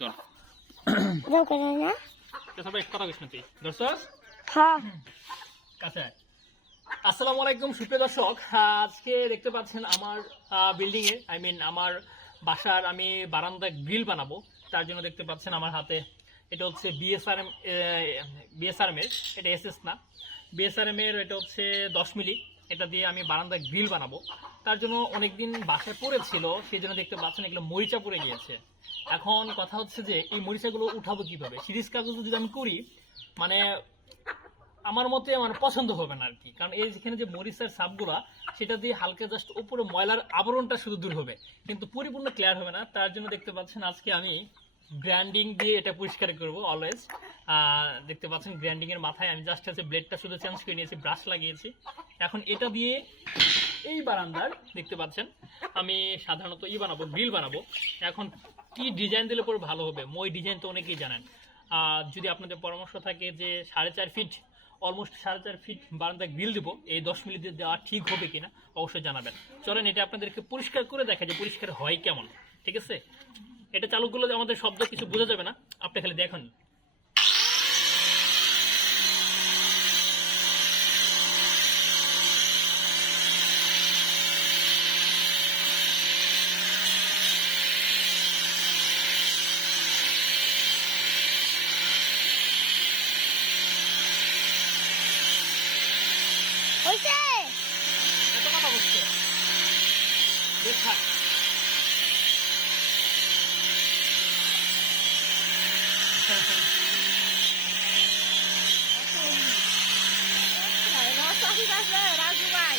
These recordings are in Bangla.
তোর যাও কেন না কথা বেশ কথা কৃষ্ণ তুই। দর্শক? হ্যাঁ কাছে। আসসালামু আলাইকুম সুপ্রিয় দর্শক। আজকে দেখতে পাচ্ছেন আমার বিল্ডিং এ আই মিন আমার বাসার আমি বারান্দায় গ্রিল বানাবো। তার জন্য দেখতে পাচ্ছেন আমার হাতে এটা হচ্ছে বিএসআরএম বিএসআরএম এর। এটা এসএস না। বিএসআরএম এর এটা হচ্ছে দশ মিলি। এটা দিয়ে আমি বারান্দায় গ্রিল বানাবো। তার জন্য অনেকদিন বাসায় পড়েছিল সেই জন্য দেখতে পাচ্ছেন এগুলো মরিচা পড়ে গিয়েছে। এখন কথা হচ্ছে যে, এই মরিচাগুলো উঠাবো কীভাবে? সিরিজ কাগজ যদি আমি করি মানে আমার মতে মানে পছন্দ হবে না আর কি কারণ এই যেখানে যে মরিচের সাপগুলা, সেটা দিয়ে হালকা জাস্ট উপরে ময়লার আবরণটা শুধু দূর হবে। কিন্তু পরিপূর্ণ ক্লিয়ার হবে না। তার জন্য দেখতে পাচ্ছেন আজকে আমি গ্র্যান্ডিং দিয়ে এটা পরিষ্কার করব অলওয়েজ দেখতে পাচ্ছেন গ্র্যান্ডিং এর মাথায় আমি জাস্ট হচ্ছে ব্লেডটা শুধু চেঞ্জ করে নিয়েছি ব্রাশ লাগিয়েছি। এখন এটা দিয়ে এই বারান্দার, দেখতে পাচ্ছেন, আমি সাধারণত ই বানাবো গ্রিল বানাবো। এখন কি ডিজাইন দিলে পরে ভালো হবে? মই ডিজাইন তো অনেকেই জানেন। যদি আপনাদের পরামর্শ থাকে যে সাড়ে চার ফিট অলমোস্ট সাড়ে চার ফিট বারান্দায় গ্রিল দেবো, এই দশ মিনিট দিয়ে দেওয়া ঠিক হবে কিনা, অবশ্যই জানাবেন। চলেন, এটা আপনাদেরকে পরিষ্কার করে দেখা যে পরিষ্কার হয় কেমন, ঠিক আছে? এটা চালু করলে আমাদের শব্দ কিছু বোঝা যাবে না আপনি খালি দেখুন। হইছে এত কথা বলছে বেশ থাক। রস ঠিক আছে রাজু ভাই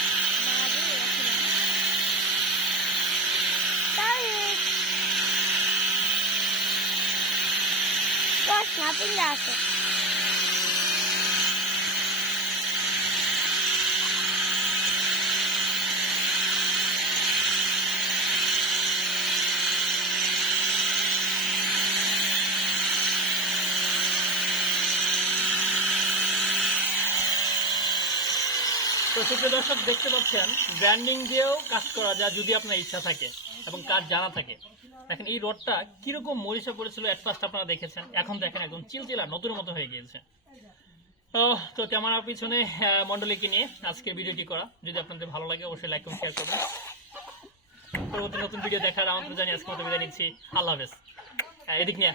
করে না, দেখো। আমি তো সুপ্রিয় দর্শক দেখতে পাচ্ছেন ব্র্যান্ডিং দিয়েও কাজ করা যায় যদি আপনার ইচ্ছা থাকে এবং কাজ জানা থাকে। দেখেন এই রডটা কীরকম মরিচা পড়েছিল এট ফার্স্ট আপনারা দেখেছেন। এখন দেখেন একদম চিলচিলা নতুন মতো হয়ে গিয়েছে। তো আমার পিছনে আহ, মণ্ডলীকে নিয়ে আজকের ভিডিওটি করা। যদি আপনাদের ভালো লাগে অবশ্যই লাইক এবং শেয়ার করবেন। পরবর্তী নতুন ভিডিও দেখার আমন্ত্রণ জানিয়ে আজকে মতো বিদায় নিচ্ছি। আল্লাহ হাফেজ। এদিক নিয়ে।